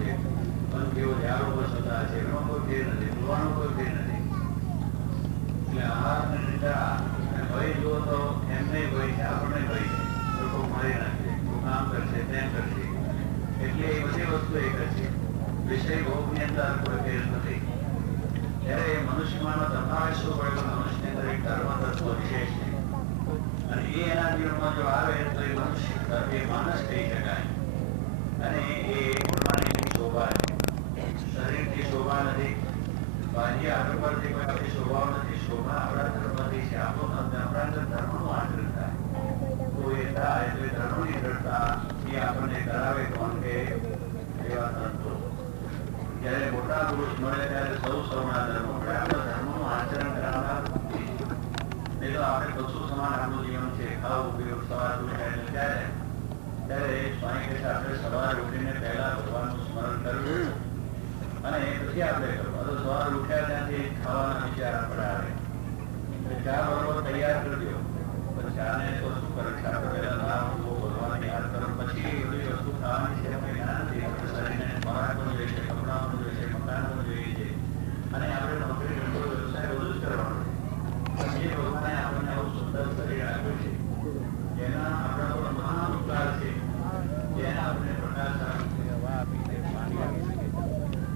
છે, પણ કેવો ઝાડ ઉભો થતા છે, એમાં કોઈ ફેર નથી, જોવાનો કોઈ ફેર નથી. એટલે એ બધી વસ્તુ એક જ છે. વિષય ભોગની અંદર કોઈ ફેર નથી. ત્યારે મનુષ્યમાં તફાવત શું પડે? મનુષ્યની અંદર એક ધર્મ તત્વ વિશેષ છે અને એ એના જીવનમાં જો આવે તો એ મનુષ્ય એ માણસ કહી શકાય. અને એ પ્રમાણેની શોભા છે. શરીરથી શોભા નથી, બાહ્ય આડંબરથી કોઈ આપણી શોભાઓ નથી. શોભા આપણા ધર્મથી છે. આપણું આપણા અંદર ધર્મનું આચરણ થાય તો એ થાય તો એ ધર્મની દ્રઢતા એ આપણને કરાવે કોણ કે એવા સંતો. જયારે મોટા પુરુષ મળે ત્યારે સૌના ધર્મ મળે. આપણા ધર્મનું આચરણ કરાવનાર નહીં તો આપણે પશુ સમાન આપણું જીવન છે. ખાવું પીવું સવાર ઉઠાય ત્યારે સ્વામી કહે છે આપણે સવાર ઉઠીને પહેલા ભગવાનનું સ્મરણ કરવું અને પછી આપણે કરવું. તો સવાર ઉઠ્યા ત્યાંથી ખાવાના વિચાર આપણે આવે. ચા બરોબર તૈયાર કરજો. પણ ચાને તો શું કરે છે? આપણે પહેલા નામ ભગવાન યાદ કરો પછી એ બધી વસ્તુ ખાવાની છે. આપણે જ્ઞાન નથી. આપણે શરીરને ખોરાક પણ જોઈએ છે, કપડાં પણ જોઈએ છે, મકાન પણ જોઈએ છે અને આપણે નોકરી ધંધો વ્યવસાય બધું જ કરવાનું. એ ભગવાને આપણને આવું સુંદર શરીર આપ્યું છે જેના આપણા પર મહાન ઉપકાર છે. જેના આપણે પ્રકાશ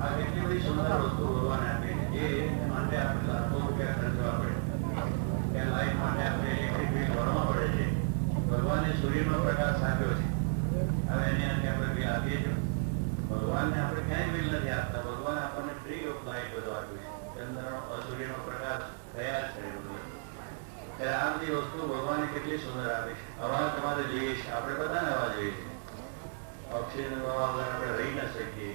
આ કેટલી બધી સુંદર વસ્તુ ભગવાને આપી છે. એ માટે આપણે લાખો રૂપિયા ખર્ચવા પડે. એ લાઈફ માટે આપણે ઇલેક્ટ્રિક બિલ ભરવા પડે છે. ભગવાને સૂર્યનો પ્રકાશ આપ્યો છે. હવે એની અંદર આપણે બિલ આપીએ છીએ. ભગવાનને આપણે ક્યાંય બિલ નથી આપતા. ભગવાન આપણને ફ્રી ઓફ લાઈટ બધું આપ્યું છે. ચંદ્રનો સૂર્યનો પ્રકાશ તૈયાર છે. ત્યારે આ બધી વસ્તુ ભગવાને કેટલી સુંદર આપી છે. અવાજ તમારે જોઈએ છે. આપણે બધાને અવાજ જોઈએ છે. ઓક્સિજન હવા વગર આપણે રહી ન શકીએ.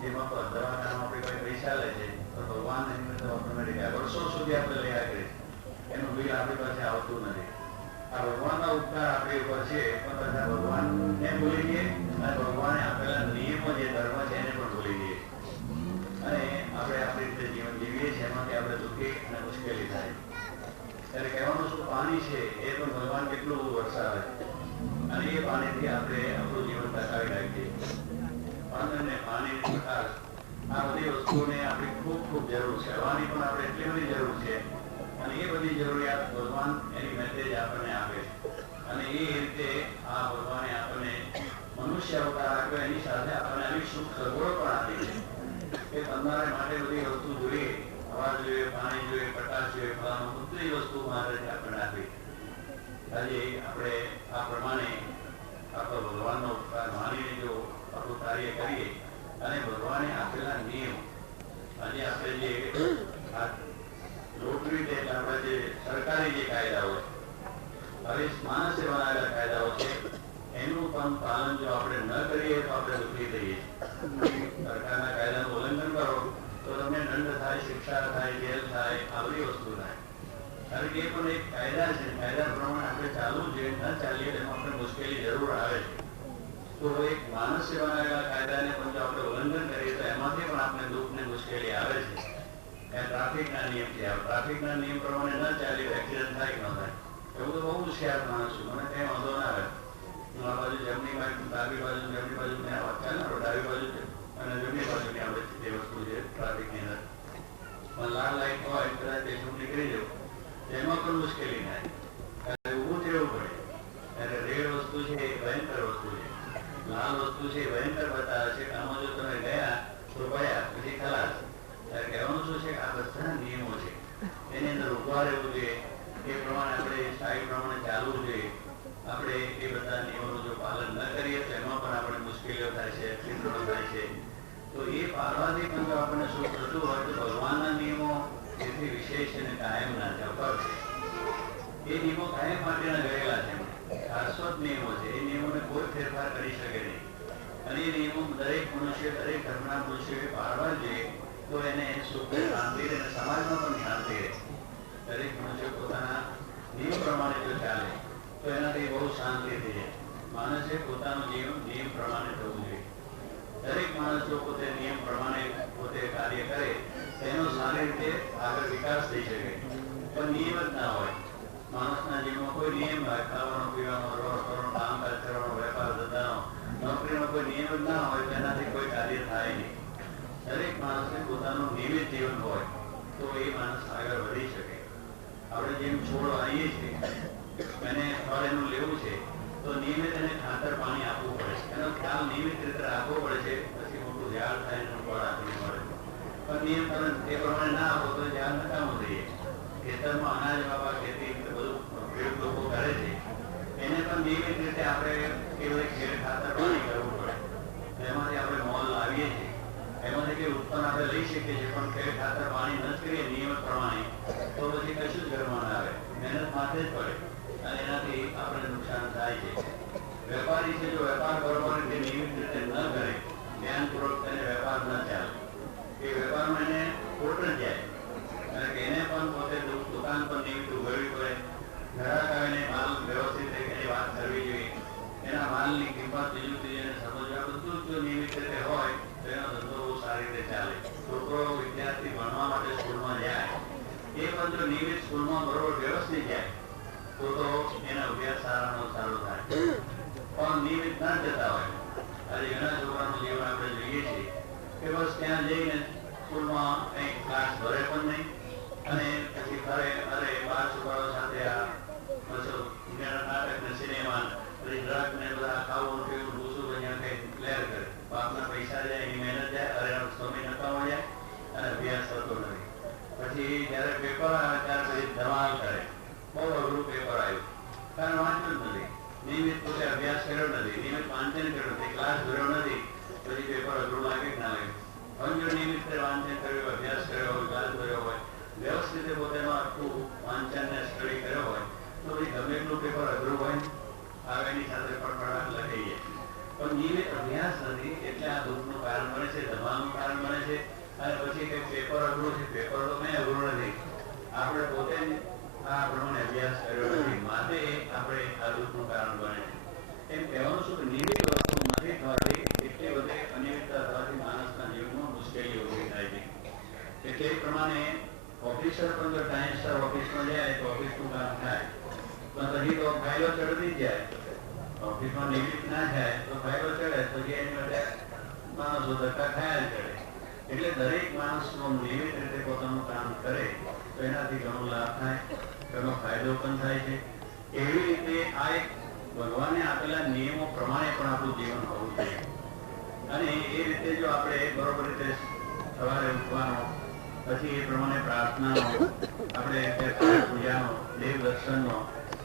જેમાં દવાખાનામાં આપણે કોઈ પૈસા લે છે તો ભગવાન એની અંદર ઓટોમેટિક વર્ષો સુધી આપણે લઈ કરીએ એનું બિલ આપણી પાસે આવતું નથી. આ ભગવાનના ઉપકાર આપણી ઉપર છે પણ બધા ભગવાનને ભૂલી જઈએ અને ભગવાને આપેલા નિયમો જે ધર્મ છે એને પણ ભૂલી જઈએ અને આપણે આપણી રીતે જીવન જીવીએ છીએ. એમાંથી આપણે દુઃખી અને મુશ્કેલી થાય. ત્યારે કહેવાનું શું પાણી છે એ પણ ભગવાન કેટલું વરસાવે અને એ પાણીથી આપણે આપણું જીવન ટકાવી રાખીએ. અને પાણીની પ્રકાશ આ બધી વસ્તુઓને આપણી ખૂબ ખૂબ જરૂર છે. હવાની પણ આપણે એટલી બધી જરૂર છે અને એ બધી જરૂરિયાત ભગવાન એની મેસેજ આપણને આપે અને એ રીતે આ ભગવાને આપણને મનુષ્ય અવતાર આપ્યો. એની સાથે આપણને આવી સુખ સગવડો પણ આપી છે કે તમારે માટે બધી વસ્તુ જોઈએ. હવા જોઈએ, પાણી જોઈએ, પ્રકાશ જોઈએ, ફલાણું બધી વસ્તુ માટે આપણને આપી. આજે આપણે આ પ્રમાણે આપણો ભગવાનનો ઉપકાર માનીને જો આપણું કાર્ય કરીએ અને ભગવાને આપેલા નિયમ આજે આપણે જે રોટરી એટલે આપણે જે સરકારી જે કાયદાઓ છે હવે માણસે બનાવેલા કાયદાઓ છે એનું પણ પાલન જો આપણે ન કરીએ તો આપણે દુઃખી થઈએ. સરકારના કાયદાનું ઉલ્લંઘન કરો તો તમને દંડ થાય, શિક્ષા થાય, જેલ થાય, આ બધી વસ્તુ થાય. કારણ કે એ પણ એક કાયદા છે. કાયદા પ્રમાણે આપણે ચાલવું જોઈએ. ન ચાલીએ તેમાં આપણે મુશ્કેલી જરૂર આવે છે. તો એક માણસે બનાવેલા કાયદાને પણ જો આપણે ઉલ્લંઘન કરીએ તો એમાંથી પણ આપણે દુઃખ ને મુશ્કેલી આવે છે. એ ટ્રાફિકના નિયમ છે. ટ્રાફિકના નિયમ પ્રમાણે ન ચાલીએ એક્સિડન્ટ થાય કે ન થાય. એવું તો બહુ હોશિયાર માણસ છું. મને કઈ વાંધો ના આવે. હું આ બાજુ જમણી બાજુ, ડાબી બાજુ, જમણી બાજુ ને આ ચાલે ડાબી બાજુ છે અને જમણી બાજુની આપણે જે વસ્તુ છે ટ્રાફિકની અંદર પણ લાલ લાઈટ હોય કદાચ દેશમાં નીકળી જવું એમાં પણ મુશ્કેલી થાય. ઊભું રહેવું પડે. ત્યારે રેડ વસ્તુ છે એ ભયંકર વસ્તુ છે. લાલ વસ્તુ છે એ ભયંકર બતાવે છે. આમાં જો તમે ગયા તો ગયા પછી ખલાસ. ત્યારે કહેવાનું શું છે કે આ બધા નિયમો છે એની અંદર ઉભા રહેવું જોઈએ. એ પ્રમાણે આપણે સ્ટાઇલ પ્રમાણે ચાલવું જોઈએ. આપણે એ બધા નિયમોનું જો પાલન ન કરીએ તો એમાં પણ આપણે મુશ્કેલીઓ થાય છે, એક્સિડન્ટો થાય છે. તો એ પાળવાથી પણ જો આપણને શું થતું હોય તો ભગવાનના નિયમો જેથી વિશેષ અને કાયમના છે, અપર છે. એ નિયમો કાયમ માટેના ગયેલા છે. શાશ્વત નિયમો છે. એ નિયમોને કોઈ ફેરફાર કરી શકે નહીં અને એ નિયમો દરેક મનુષ્ય, દરેક ધર્મના મનુષ્યોએ પાળવા જોઈએ તો એને સુખ શાંતિ રહે અને સમાજમાં પણ શાંતિ રહે. દરેક મનુષ્ય પોતાના નિયમ પ્રમાણે જો ચાલે તો એનાથી બહુ શાંતિ થઈ જાય. માણસે પોતાનું જીવન નિયમ પ્રમાણે થવું જોઈએ. દરેક માણસ જો પોતે નિયમ પ્રમાણે પોતે કાર્ય કરે તેનો સારી રીતે આગળ વિકાસ થઈ શકે. પણ નિયમ જ ના હોય. માણસના જીવનમાં કોઈ નિયમ હોય, ખાવાનો, પીવાનો, રોડ કરવાનો, કામકાજ કરવાનો, વેપાર ધંધાનો, નોકરીનો કોઈ નિયમ જ ના હોય તો એનાથી કોઈ કાર્ય થાય નહીં. દરેક માણસને પોતાનું નિયમિત જીવન હોય તો એ માણસ આગળ વધી શકે. આપણે જેમ છોડ વાવીએ છીએ એને ફળ એનું લેવું છે તો નિયમિત એને ખાતર પાણી આપવું પડે છે. એનો ખ્યાલ નિયમિત રીતે રાખવો પડે પ્રમાણે ના આપો તો ધ્યાન નકામું થઈએ. ખેતરમાં અનાજ વાપા ખેતી બધું ખેડૂત લોકો કરે છે, એને પણ નિયમિત રીતે આપણે કેવું ખેડ ખાતર પાણી કરવું પડે. એમાંથી આપણે મોલ લાવીએ છીએ, એમાંથી કે ઉત્પન્ન આપણે લઈ શકીએ છીએ, પણ ખેડ ખાતર પાણી ન કરીએ નિયમિત પ્રમાણે તો પછી કશું જ ઘરમાં ના આવે. મહેનત માથે જ પડે અને એનાથી આપણે નુકસાન થાય છે. વેપારી છે, જો વેપાર બરોબર રીતે નિયમિત રીતે ન કરે, ધ્યાનપૂર્વક તેને વેપાર ન ચાલે, એ વેપારમાં એને ખોટ જ જાય. કારણ કે એને પણ પોતે દુકાન પર નિયમિત ઉભરવી પડે, ગ્રાહક આવીને માલ વ્યવસ્થિત એની વાત કરવી જોઈએ, એના માલની કિંમત બીજું ત્રીજું સમજવા, બધું જો નિયમિત રીતે હોય તો એનો ધંધો બહુ સારી રીતે ચાલે. છોકરો વિદ્યાર્થી ભણવા માટે સ્કૂલમાં જાય, એ પણ જો નિયમિત સ્કૂલમાં બરોબર વ્યવસ્થિત જાય તો એનો અભ્યાસ સારામાં સારો થાય. પણ નિયમિત ના જતા હોય, આજે ઘણા છોકરાનું જીવન આપણે જોઈએ છીએ કે બસ ત્યાં જઈને સ્કૂલમાં કંઈક ક્લાસ ભરે પણ નહીં અને પછી ફરે અરે 5 છોકરાઓ સાથે આ નાટક ને સિનેમા પછી ડ્રગ ને બધા ખાવું પીવું ભૂસું અહીંયા કંઈક ક્લિયર કરે. બાપના પૈસા જાય, એની મહેનત જાય, અરે સમય નકામો જાય અને અભ્યાસ થતો નથી. પછી જયારે પેપર આવે ત્યારે પછી ધમાલ કરે, બહુ અઘરું પેપર આવ્યું, કારણ વાંચ્યું જ નથી, નિયમિત પોતે અભ્યાસ કર્યો નથી, નિયમિત વાંચન કર્યો નથી, ક્લાસ ભર્યો નથી, પછી પેપર અઘરું લાગે કે ના લાગે. પણ જો નિયમિત વાંચન કર્યું, અભ્યાસ કર્યો હોય, ક્લાસ ભર્યો હોય, વ્યવસ્થિત પોતાનું આખું વાંચન ને સ્ટડી કર્યો હોય તો પછી ગમે એટલું પેપર અઘરું હોય આવે એની સાથે ફટફટાટ લખાઈ જાય. પણ નિયમિત અભ્યાસ નથી એટલે આ દુઃખનું કારણ બને છે, ધમાલનું કારણ બને છે. અને પછી કંઈક પેપર અઘરું છે, પેપર તો કંઈ અઘરું નથી, આપણે પોતે આ પ્રમાણે અભ્યાસ કર્યો નથી, માટે આપણે આ દુઃખનું કારણ બને છે. એમ કહેવાનું શું કે નિયમિત વસ્તુ નથી થવાથી એટલી બધી અનિયમિતતા થવાથી માણસના જીવનમાં મુશ્કેલી ઉભી થાય છે. એટલે એ પ્રમાણે ઓફિસર પણ જો ટાઈમસર ઓફિસમાં જાય તો ઓફિસનું કામ થાય, પણ પછી તો ફાઇલો ચડતી જ જાય. ઓફિસમાં નિયમિત ના જાય તો ફાઇલો ચડે તો જે એની માટે માણસો ધક્કા ખાયા જ ચડે. એટલે દરેક માણસનો નિયમિત રીતે પોતાનું કામ કરે તો એનાથી ઘણો લાભ થાય, ઘણો ફાયદો પણ થાય છે. એવી રીતે આ એક ભગવાને આપેલા નિયમો પ્રમાણે પણ આપણું જીવન હોવું જોઈએ. અને એ રીતે જો આપણે બરોબર રીતે સવારે ઉઠવાનો, પછી એ પ્રમાણે પ્રાર્થનાનો, આપણે પૂજાનો, દેવ દર્શનનો,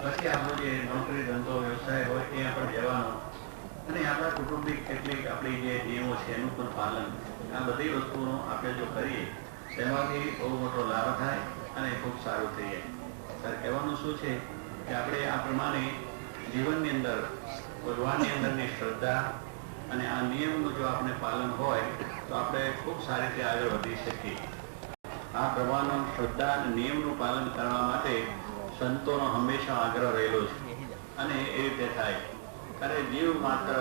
પછી આપણો જે નોકરી ધંધો વ્યવસાય હોય એ આપણે જવાનો, અને આપણા કુટુંબિક કેટલીક આપણી જે નિયમો છે એનું પણ પાલન, આ બધી વસ્તુઓ આપણે જો કરીએ તેમાંથી બહુ મોટો લાભ થાય અને ખૂબ સારું થઈ જાય. સર કહેવાનું શું છે કે આપણે આ પ્રમાણે જીવનની અંદર ભગવાનની અંદરની શ્રદ્ધા અને આ નિયમનું જો આપણે પાલન હોય તો આપણે ખૂબ સારી રીતે આગળ વધી શકીએ. આ પ્રમાણનું શ્રદ્ધા અને નિયમનું પાલન કરવા માટે સંતોનો હંમેશા આગ્રહ રહેલો છે અને એ રીતે થાય. અને જીવ માત્ર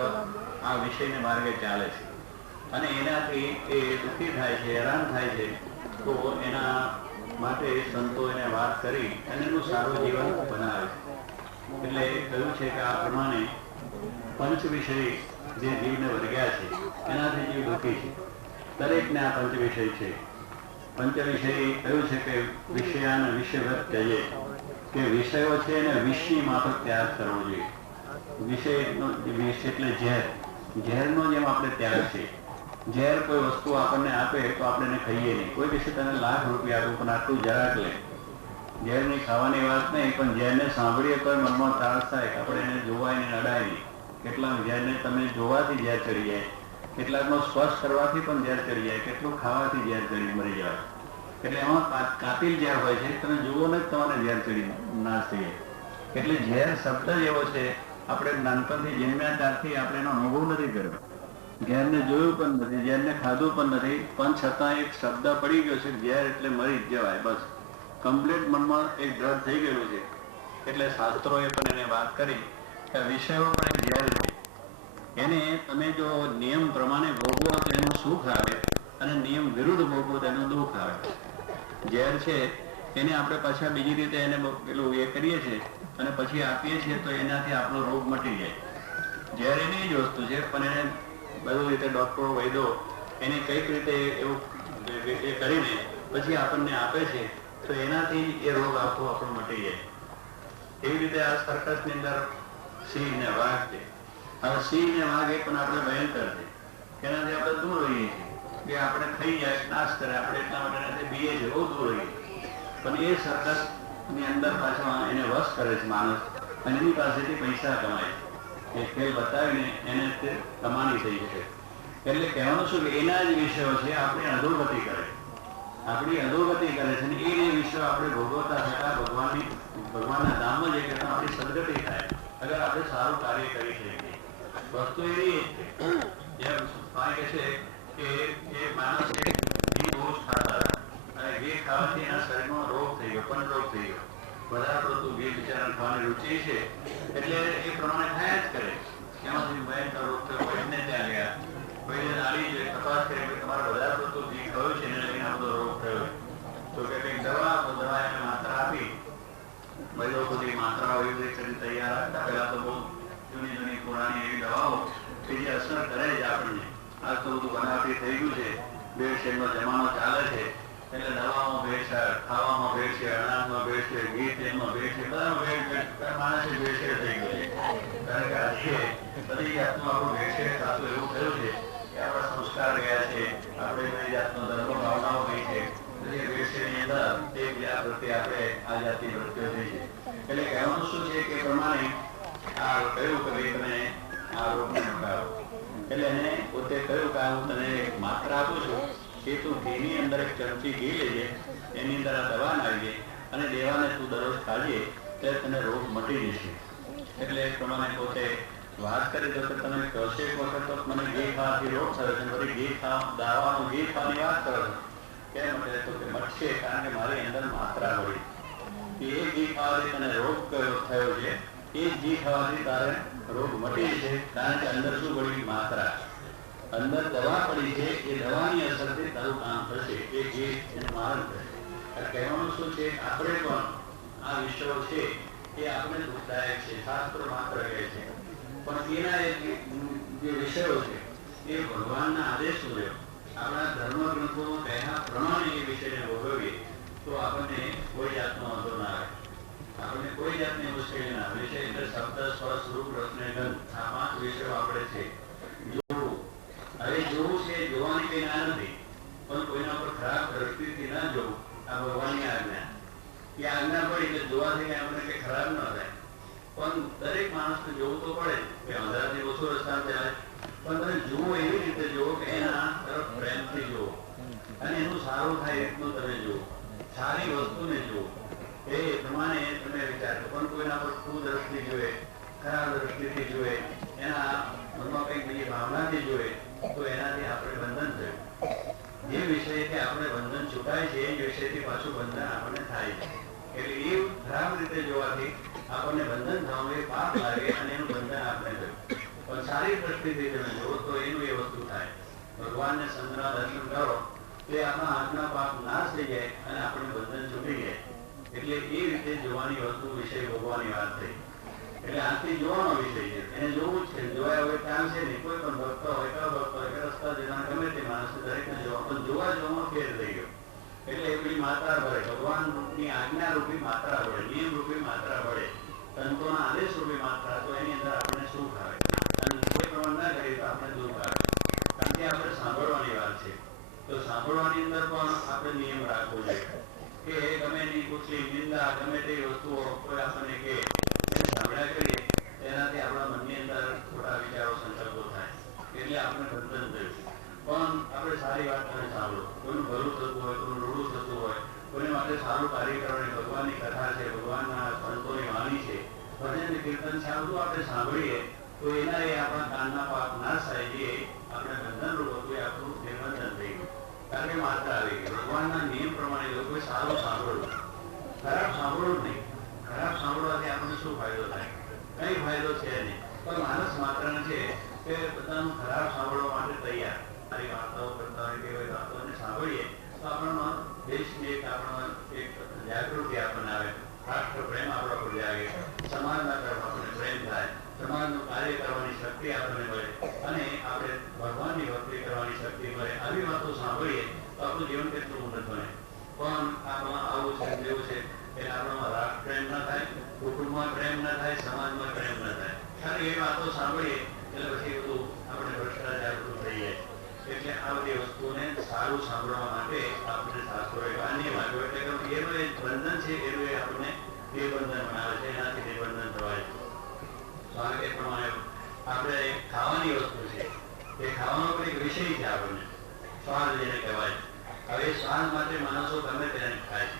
આ વિષયને માર્ગે ચાલે છે અને એનાથી એ દુઃખી થાય છે, હેરાન થાય છે, તો એના માટે સંતો એને વાત કરી અને એનું સારું જીવન બનાવે છે. એટલે કહ્યું છે કે આ પ્રમાણે પંચ વિષય જે જીવને વર્ગ્યા છે એનાથી જીવ દુઃખી છે. દરેકને આ પંચ વિષય છે. પંચ વિષય કહ્યું છે કે વિષયાન વિષયવત કહીએ કે વિષયો છે એને વિષય માફક ત્યાગ કરવો જોઈએ. વિષયનો વિષ એટલે ઝેર, ઝેરનો જેમ આપણે ત્યાગ છે. ઝેર કોઈ વસ્તુ આપણને આપે તો આપણે એને ખાઈએ નહીં. કોઈ વિશે તને લાખ રૂપિયા આપું પણ આટલું જરાક લે. ઝેરની ખાવાની વાત નહીં, પણ ઝેરને સાંભળીએ તો મનમાં ત્રાસ થાય કે આપણે એને જોવાય ને અડાય નહીં. કેટલાક ઝેરને તમે જોવાથી ઝેર ચડી જાય, કેટલાકનો સ્પર્શ કરવાથી પણ ઝેર ચડી જાય, કેટલું ખાવાથી ઝેર ચડી મરી જાય. એટલે એમાં કાતિલ ઝેર હોય છે, તમે જુઓ ને તમારે ઝેર ચડી નાશ થઈ જાય. એટલે ઝેર શબ્દ જ એવો છે, આપણે નાનપણથી જન્મ્યા ત્યારથી આપણે એનો અનુભવ નથી કર્યો, ઝેરને જોયું પણ નથી, ઝેરને ખાધું પણ નથી, પણ છતાં એક શબ્દ પડી ગયો છે ઝેર એટલે મરી જ જવાય. બસ કમ્પ્લીટ મનમાં એક દ્રઢ થઈ ગયેલું છે. એટલે શાસ્ત્રોએ પણ એને વાત કરી કે વિષયો પણ એક ઝેર છે, એને તમે જો નિયમ પ્રમાણે ભોગવો તો એનું સુખ આવે અને નિયમ વિરુદ્ધ ભોગવો તો એનું દુઃખ આવે. ઝેર છે એને આપણે પાછા બીજી રીતે એને પેલું એ કરીએ છીએ અને પછી આપીએ છીએ તો એનાથી આપણો રોગ મટી જાય. ઝેર એની જ વસ્તુ છે, પણ એને બધું રીતે ડૉક્ટરો વૈદો એને કઈક રીતે એવું એ કરીને પછી આપણને આપે છે તો એનાથી એ રોગ આખો આપણો મટી જાય. એવી રીતે આ સર્કસની અંદર સિંહ ને વાઘ છે. હવે સિંહ ને વાઘ એ પણ આપણે ભયંકર છે, એનાથી આપણે દૂર રહીએ છીએ. કે આપણે થઈ જાય નાશ કરે, આપણે એટલા માટે બીએ છે, બહુ દૂર રહીએ. પણ એ સર્કસ ની અંદર પાછા એને વશ કરે છે માણસ, અને એની પાસેથી પૈસા કમાય છે. એ ખેલ બતાવીને એને તે કમાણી થઈ શકે. એટલે કહેવાનું શું કે એના જ વિષયો છે આપણે અધોગતિ કરે, આપણી અધોગતિ કરે છે, અને એ વિષયો આપણે ભોગવતા થતા ભગવાનના ધામમાં જઈએ તો આપણી સદગતિ થાય, અગર આપણે સારું કાર્ય કરી શકીએ. વસ્તુ એવી જેમ સ્વામી કહે છે કે એ માણસે ઘી બહુ જ ખાતા હતા, અને ઘી ખાવાથી એના શરીરમાં રોગ થઈ ગયો, પણ રોગ થઈ ગયો. વધારે પડતું ઘી બિચારાને ખાવાની રુચિ છે એટલે એ પ્રમાણે ખાયા જ કરે. એમાંથી ભયંકર રોગ થયો, વૈદને ત્યાં ગયા, વૈદ્ય નાડી જોઈએ, તપાસ કરી કે તમારે વધારે પડતું ઘી ખાયું છે એને લઈને આ બધો રોગ થયો. તો કે કંઈક દવા એને માત્રા આપી. બધો બધી માત્રાઓ એવી રીતે કરી તૈયાર રાખતા. પહેલા તો બહુ જૂની પુરાણી એવી દવાઓ કે જે અસર કરે જ આપણને. આજ તો બધું બનાવટી થઈ ગયું છે, ભેળસેળનો જમાનો ચાલે છે, એટલે દવામાં ભેળસેળ, ખાવામાં ભેળસેળ, અનાજમાં ભેળસેળ, ઘી તેલમાં ભેળસેળ, બધામાં ભેળસેળ, માણસે ભેળસેળ થઈ ગયું છે. કારણ કે આજે બધી જાતનું આપણું ભેળસેળ થતું એવું થયું છે કે આપણા સંસ્કાર ગયા છે, આપણે બધી જાતનો ધર્મ ભાવનાઓ ગઈ છે. એ ભેળસેળની અંદર તે બીજા પ્રત્યે આપણે આ જાતિ વૃત્તિઓ થઈ છે. એટલે કહેવાનું શું છે કે પ્રમાણે આ કહ્યું કે ભાઈ તમે આ રોગને મટાડો. એટલે એને પોતે કહ્યું કે હું તને એક માત્રા આપું છું કે તું ઘીની અંદર એક ચમચી ઘી લેજે, એની અંદર આ દવા નાખજે અને દેવાને તું દરરોજ ખાજે, ત્યારે તને રોગ મટી જશે. એટલે એ પ્રમાણે પોતે વાત કરી દો કે તમે કહેશો એક વખત તો મને ઘી ખાવાથી રોગ થયો છે, પછી ઘી દાવાનું ઘી ખાવાની વાત કરો છો. કેમ મળે તો કે મટશે, કારણ કે મારી અંદર માત્રા હોય. એ ઘી ખાવાથી તને રોગ થયો છે, એ ઘી ખાવાથી તારે રોગ મટી છે, કારણ કે અંદર શું પડી? માત્રા. અંદર દવા પડી છે, એ દવાની અસરથી તારું કામ થશે, એ ઘી એને મારણ થશે. કહેવાનું શું છે, આપણે પણ આ વિષયો છે એ આપણે દુઃખદાયક છે, શાસ્ત્રો માત્ર કહે છે, પણ એના જે વિષયો છે એ ભગવાનના આદેશ મુજબ આપણા ધર્મ ગ્રંથો કહ્યા પ્રમાણે એ વિષયને ભોગવીએ તો આપણને કોઈ જાતનો વાંધો ના આવે, આપણને કોઈ જાતની મુશ્કેલી ના આવે. વિષય એટલે શબ્દ, સ્પર્શ, રૂપ, રસ ને ગંધ, આ 5 વિષયો આપણે છે. જોવું, હવે જોવું છે, જોવાની કઈ ના નથી, પણ કોઈના પર ખરાબ દ્રષ્ટિથી ના જોવું, આ ભગવાનની આજ્ઞા. એ આજ્ઞા પડી કે જોવાથી કઈ આપણને કઈ ખરાબ ન થાય, પણ દરેક માણસને જોવું તો પડે કે અંધારાથી ઓછો રસ્તા ચાલે. પણ તમે જુઓ એવી રીતે જુઓ કે એના તરફ પ્રેમથી જુઓ, અને એનું સારું થાય એટલું તમે જુઓ, સારી વસ્તુને જુઓ. એ પ્રમાણે તમે વિચાર કરો. પણ કોઈના પર કુદ્રષ્ટિ જોઈએ, ખરાબ દ્રષ્ટિથી જોઈએ, એના મનમાં કંઈક બીજી ભાવનાથી જોઈએ, તો એનાથી આપણે બંધન થયું. જે વિષયથી આપણે બંધન છૂટાય છે એ વિષયથી પાછું બંધન આપણને થાય છે. એટલે એ ખરાબ રીતે જોવાથી આપણને બંધન થવાનું એ પાપ લાગે અને એનું બંધન આપણે થયું. પણ સારી દ્રષ્ટિથી તમે જુઓ તો એનું એ વસ્તુ થાય. ભગવાનને સંતના દર્શન કરો તે આપણા હાથના પાપ નાશ થઈ જાય અને આપણને બંધન છૂટી જાય. એટલે એ રીતે જોવાની વસ્તુ વિષય ભોગવાની વાત થઈ. એટલે આથી જોવાનો વિષય છે, એને જોવું જ છે. જોયા વગર કામ છે નહીં. કોઈ પણ ભક્ત હોય, કયો ભક્ત હોય, કે રસ્તા જતા ગમે તે માણસ દરેકને જોવા, પણ જોવા જોવામાં ફેર થઈ ગયો. એટલે એ પેલી માત્રા ભળે, ભગવાનની આજ્ઞા રૂપી માત્રા ભળે, નિયમ રૂપી માત્રા ભળે, સંતોના આદેશ રૂપી માત્રા, તો એની અંદર આપણે સુખ આવે. અને કોઈ પ્રમાણ ના કરીએ તો આપણે દુઃખ આવે. કારણ કે આપણે સાંભળવાની વાત છે, તો સાંભળવાની અંદર પણ આપણે નિયમ રાખવો જોઈએ કે ગમે એની કુછલી નિંદા, ગમે તે વસ્તુઓ કોઈ આપણને કે સાંભળ્યા કરીએ તેનાથી આપણા મનની અંદર ખોટા વિચારો સંકલ્પો થાય, એટલે આપણે બંધન થયું. પણ આપણે સારી વાત તમે સાંભળો, કોઈનું ભલું થતું હોય, કોઈનું રૂડું થતું હોય, કોઈને માટે સારું કાર્ય કરવાની ભગવાનની કથા છે, ભગવાનના સંતોની વાણી છે, ભજન કીર્તન છે, આ બધું આપણે સાંભળીએ તો એના એ આપણા કાનના પાપ નાશ થાય. જે આપણે બંધન રૂપ હતું એ આપણું નિર્બંધન થઈ ગયું, કારણ કે માત્રા આવી ગઈ. ભગવાનના નિયમ પ્રમાણે લોકોએ સારું સાંભળવું, ખરાબ સાંભળવું જ નહીં. ખરાબ સાંભળવાથી આપણને શું ફાયદો થાય? કઈ ફાયદો છે નહીં. પણ માણસ માત્ર છે કે બધાનું ખરાબ સાંભળવા માટે તૈયાર. સારી વાર્તાઓ કરતા હોય કે એવી વાતોને સાંભળીએ તો આપણામાં દેશની એક આપણામાં એક જાગૃતિ આપણને આવે, રાષ્ટ્ર પ્રેમ આપણા પર જાગે, સમાજના તરફ આપણને પ્રેમ થાય, સમાજનું કાર્ય કરવાની શક્તિ આપણને મળે, અને આપણે ભગવાનની ભક્તિ કરવાની શક્તિ મળે. આવી વાતો સાંભળીએ તો આપણું જીવન કેટલું ઉન્નત બને. પણ આપણા આવું છે, જેવું છે, એટલે આપણામાં રાષ્ટ્ર પ્રેમ ના થાય, કુટુંબમાં પ્રેમ ના થાય, સમાજમાં પ્રેમ ના થાય. ખાલી એ વાતો સાંભળીએ એટલે પછી બધું આપણે ભ્રષ્ટાચાર બધું થઈ જાય. એટલે આ બધી વસ્તુઓને સારું સાંભળવા માટે આપણે શાસ્ત્રો એવા નિયમ આપ્યો. એટલે કે એનું એક બંધન છે, એનું આપણને નિબંધન બનાવે છે, એનાથી નિબંધન થવાય. સ્વામી એ પ્રમાણે આપણે ખાવાની વસ્તુ છે, એ ખાવાનો પણ એક વિષય છે. આપણને સ્વાદ જેને કહેવાય. હવે સ્વાદ માટે માણસો ગમે તેને ખાય છે.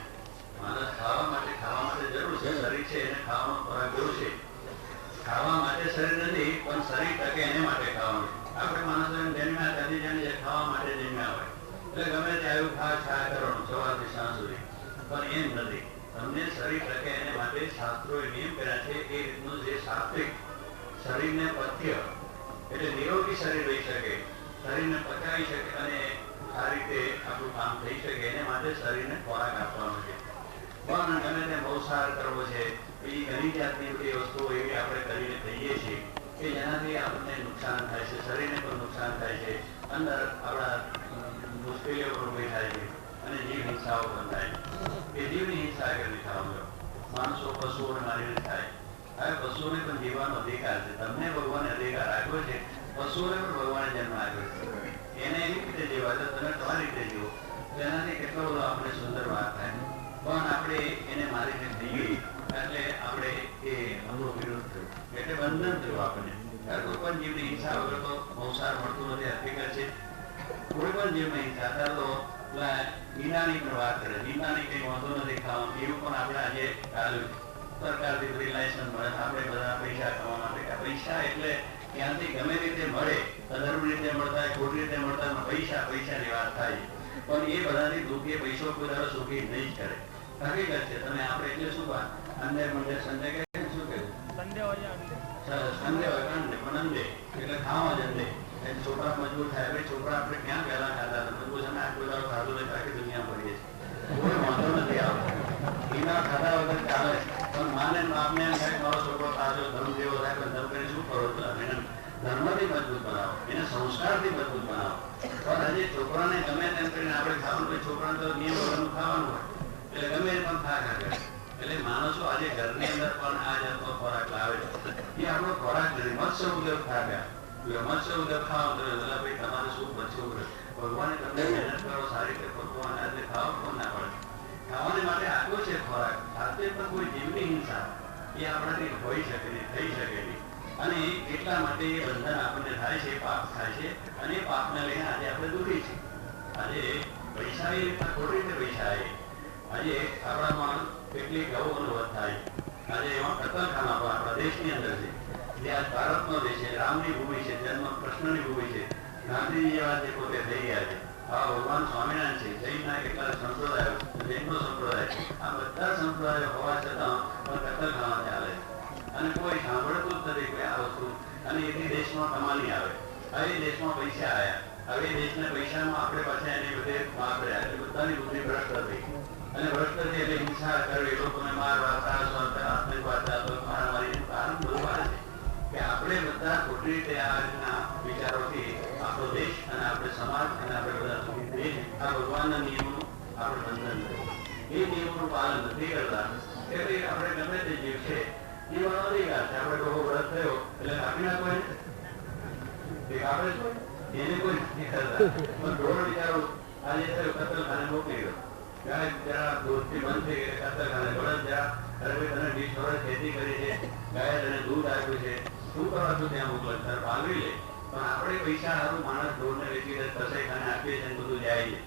માણસ ખાવા માટે જરૂર છે, શરીર છે એને ખાવાનો ખોરાક જરૂર છે. ખાવા માટે શરીર નથી, પણ શરીર ટકે એને માટે ખાવાનું છે. આપણે માણસો એમ જન્મ્યા ત્યાંથી જાણીએ ખાવા માટે જન્મ્યા હોય એટલે ગમે તે આવ્યું ખા કરવાનું સવારથી સાંજ સુધી, પણ એમ નથી. તમને શરીર ટકે એને માટે શાસ્ત્રોએ નિયમ કર્યા છે. એ રીતનું જે સાત્વિક શરીરને પથ્ય એટલે નિરોગી શરીર રહી શકે, શરીરને પચાવી શકે અને આ રીતે આપણું કામ થઈ શકે, એને માટે શરીરને ખોરાક આપવાનો છે. પણ ગમે તે બહુસાર કરવો છે, બીજી ઘણી જાતની બધી વસ્તુઓ એવી આપણે કરીને કહીએ છીએ કે જેનાથી આપણને નુકસાન થાય છે, શરીરને પણ નુકસાન થાય છે, અંદર આપણા મુશ્કેલીઓ પણ ઉભી થાય છે અને જીવ હિંસાઓ પણ થાય છે. એ જીવની હિંસા કરી ખાવાનું માણસો પશુઓને મારીને થાય. હવે પશુઓને પણ જીવવાનો અધિકાર છે. તમને ભગવાને અધિકાર આપ્યો છે, પશુઓને પણ ભગવાને જન્મ આપ્યો છે. એને એવી રીતે જીવા તો તમે તમારી રીતે જીવો. એનાથી કેટલો બધો આપણે સુંદર વાત થાય. પણ આપણે એને મારીને દઈએ એટલે આપણે એ અમૃત વિરોધ થયું, એટલે બંધન થયું આપણને. કોઈ પણ જીવની હિંસા વગર તો સંસાર મળતું નથી. હકીકત છે કોઈ પણ જીવની હિંસા. અત્યારે તો ઈંડાની પણ વાત કરે, ઈંડાની કઈ વાંધો નથી ખાવાનું, એવું પણ આપણે આજે સરકારથી બધી લાયસન્સ મળે. આપણે બધા પૈસા કમાવા માટે, પૈસા એટલે ક્યાંથી ગમે રીતે મળે, અધર્મ રીતે મળતા ખોટી રીતે મળતા પૈસાની વાત થાય. પણ એ બધાથી દુઃખી પૈસો કોઈ દાડો સુખી નહીં જ કરે. હકીકત છે. તમે આપણે એટલે શું અંડે મંડે સંડે કે શું કેવું સંડે હોય અંડે પણ અંડે એટલે ખાવા જ અંડે. છોકરા મજબૂત થાય. ભાઈ છોકરા આપણે ક્યાં પહેલા ખાતા હતા મજબૂત, અમે આટલું દાડો ખાધું નથી, આખી દુનિયા પડીએ છીએ, કોઈ વાંધો નથી આવતો. એના ખાધા વગર ચાલે. પણ માને બાપને એમ થાય મારો છોકરો તાજો ધર્મ જેવો થાય, પણ ધર્મ કરી શું કરો છો? એને ધર્મથી મજબૂત બનાવો, એને સંસ્કારથી મજબૂત બનાવો. પણ હજી છોકરાને ગમે તેમ કરીને આપણે ખાવાનું, ભાઈ છોકરાને તો નિયમ વગરનું ખાવાનું હોય એટલે ગમે એ પણ ખા કરે. એટલે માણસો આજે ઘરની અંદર પણ આ જાતનો ખોરાક લાવે છે. એ આપણો ખોરાક નથી. મત્સ્ય ઉદ્યોગ ખાવ્યા, મત્સ્ય ઉદ્યોગ ખાવા ભાઈ તમારે શું મત્સ્ય ઉદ્યોગ? ભગવાને તમને મહેનત કરો, સારી રીતે પકવો, અનાજને ખાવા પણ ના પડે. ખાવાને માટે આપ્યો છે ખોરાક. સાથે પણ કોઈ જીવની હિંસા એ આપણાથી હોઈ શકે નહીં, થઈ શકે નહીં. અને એટલા માટે એ બંધન આપણને થાય છે, પાપ થાય છે. અને પાપને લઈને આજે આપણે દુઃખી છીએ. આજે પૈસા એ રીતના ખોટી રીતે પૈસા આવે. આજે આપણામાં કેટલી ગૌનો વધ થાય. આજે એમાં કતલખાના પણ આપણા દેશની અંદર છે, જે આજ ભારતનો દેશ છે, રામની ભૂમિ છે, જન્મ કૃષ્ણની ભૂમિ છે. ગાંધીજી જેવા જે પોતે થઈ ગયા છે. આવા ભગવાન સ્વામિનારાયણ છે, જૈનના કેટલાક સંપ્રદાયો, જૈનનો સંપ્રદાય, આ બધા સંપ્રદાયો હોવા છતાં પણ કતલખાના ચાલે અને કોઈ સાંભળતું જ નથી કોઈ આ વસ્તુ. અને એથી દેશમાં કમાણી આવે. હવે દેશમાં પૈસા આવ્યા. હવે દેશના પૈસામાં આપણે પાછા એની બધે વાપર્યા એટલે બધાની બુદ્ધિ ભ્રષ્ટ હતી. અને ભ્રષ્ટ હતી એટલે હિંસા કરવી, લોકોને મારવા, ત્રાસવા, આત્મહત્યા, મારામારીનું કારણ બધું આ છે કે આપણે બધા ખોટી રીતે આ રીતના વિચારોથી આપણો દેશ અને આપણે સમાજ અને આપણે બધા સુખી થઈએ. આ ભગવાનના નિયમોનું આપણે બંધન થયું. એ નિયમોનું પાલન નથી કરતા કે ભાઈ આપણે ગમે તે જીવ છે જીવવાનો અધિકાર છે. આપણે કોઈ વ્રત થયો એટલે કાપી નાખો એને એને કોઈ નથી કરતા. પણ ઢોર વિચારો આજે થયો કતલખાને મોકલી ગયો, ગાય જરા દૂધથી બંધ થઈ ગઈ કતલખાને, બળદ જરા અરે તને 20 વર્ષ ખેતી કરી છે, ગાય તને દૂધ આપ્યું છે, શું કરવા તું ત્યાં મોકલે? તારે પાલવી લે. પણ આપણે પૈસા સારું માણસ ઢોરને વેચી દે, કસાઈખાને આપીએ છીએ, બધું જાય છે.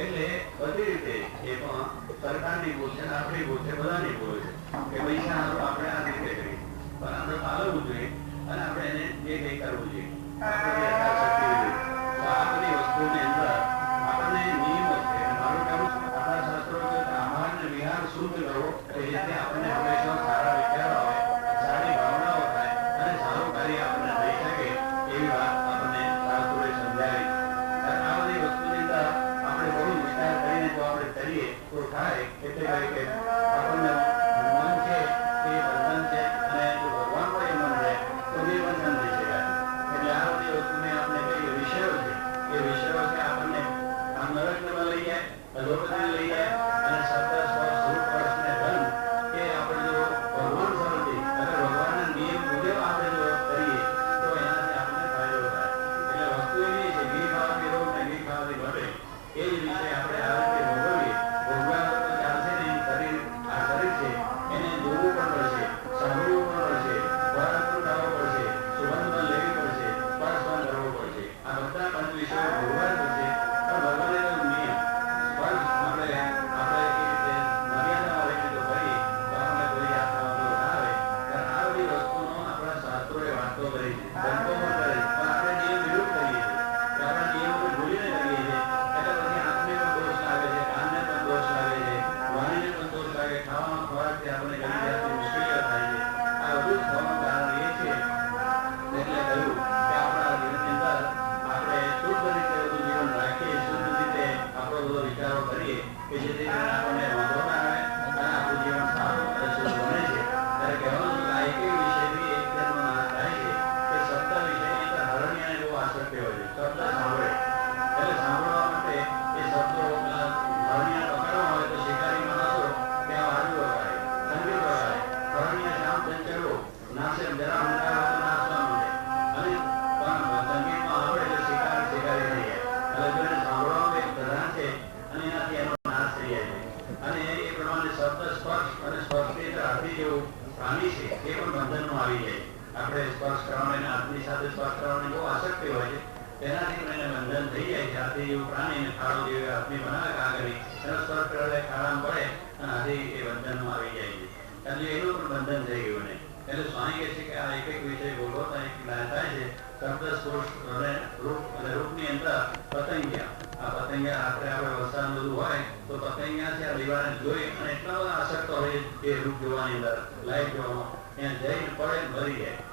એટલે બધી રીતે એ પણ સરકારની ભૂલ છે, આપણી ભૂલ છે, બધાની ભૂલ છે કે પૈસા સારું આપણે આ રીતે કરીએ. પણ આપણે પાલવવું જોઈએ અને આપણે એને જે કંઈ કરવું જોઈએ. આ બધી વસ્તુની અંદર આપણને નિયમો છે. મારું કહેવું આપણા શાસ્ત્રો આહાર ને વિહાર શુદ્ધ કરવો કે જેથી આપણને હંમેશા સારા વિચારો આવે, સારી ભાવનાઓ થાય અને સારું કાર્ય આપણને થઈ શકે એવી વાત આપણને શાસ્ત્રોએ સમજાવી. આ બધી વસ્તુની અંદર આપણે બહુ વિચાર કરીને જો આપણે કરીએ તો થાય. એટલે કે આપણને મન છે એ બંધન છે અને જો ભગવાન કોઈ મન રહે તો એ બંધન થઈ શકાય. એટલે આ બધી વસ્તુને આપણે કઈ વિષયો છે એ વિષયો છે આપણને આમ નરકમાં લઈ જાય, અધોગતિને લઈ જાય અને શબ્દ સ્પર્શ રૂપ રસને ધન એ આપણે જો ભગવાન સમજી અને ભગવાનના નિયમ મુજબ આપણે જો કરીએ તો એનાથી આપણને ફાયદો થાય. એટલે વસ્તુ એવી છે ઘી ખાવાથી રોગ ને ઘી ખાવાથી ઘટે. એ પ્રમાણે શબ્દ સ્પર્શ અને સ્પર્શની હાથી જેવું પ્રાણી છે એ પણ બંધનમાં આવી જાય. આપણે સ્પર્શ કરવાની હાથની સાથે સ્પર્શ કરવાની બહુ આસક્તિ હોય છે, તેનાથી પણ એને બંધન થઈ જાય છે. હાથી જેવું પ્રાણીને ખાડો જેવી હાથની બનાવે કાગળી, એનો સ્પર્શ કરે ખાડામાં પડે અને હાથી એ બંધનમાં આવી જાય છે. એટલે એનું પણ બંધન થઈ ગયું ને. એટલે સ્વામી કહે છે કે આ એક એક વિષય ભોગવતા એક થાય છે. શબ્દ સ્પર્શ અને રૂપની અંદર પતંગિયા, આ પતંગિયા આપણે વરસાદ બધું હોય તો પતંગિયા છે આ દીવાને જોઈ અને એટલા બધા આસક્ત હોય એ રૂપ જોવાની અંદર, લાઈટ જોવામાં, ત્યાં જઈને પડે મરી જાય.